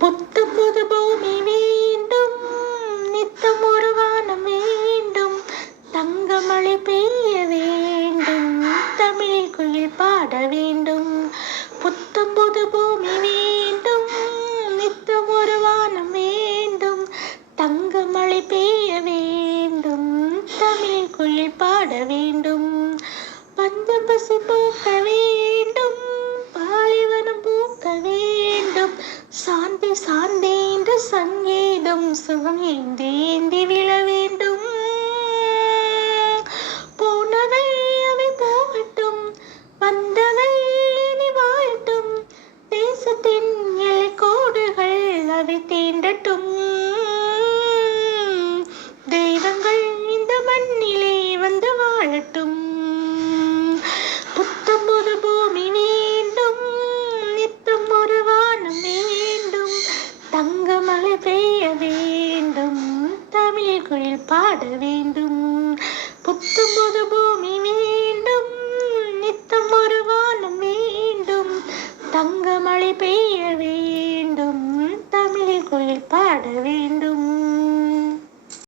புத்தம் புது பூமி வேண்டும், நித்தம் ஒரு வானம் வேண்டும், தங்கமழை பெய்ய வேண்டும், தமிழ் குயில் பாட வேண்டும். புத்தம் புது பூமி வேண்டும், நித்தம் ஒரு வானம் வேண்டும், தங்கமழை பெய்ய வேண்டும், தமிழ் குயில் பாட வேண்டும். பஞ்சம் பசி போக்க வேண்டும், பாலைவனம் பூக்க வேண்டும், சாந்தி சாந்தி என்று சங்கீதம் சுகம் ஏந்தி ஏந்தி விழ வேண்டும். போனவை அவை போகட்டும், வந்தவை இனி வாழட்டும், தேசத்தின் எல்லை கோடுகள் அவை தீண்டட்டும். தெய்வங்கள் இந்த மண்ணிலே வந்து வாழட்டும். புத்தம் ஒரு பூமி வேண்டும், நித்தம் ஒரு வானம் வேண்டும், தங்கமழை பெய்ய வேண்டும், தமிழ் குயில் பாட வேண்டும். புத்தம் புது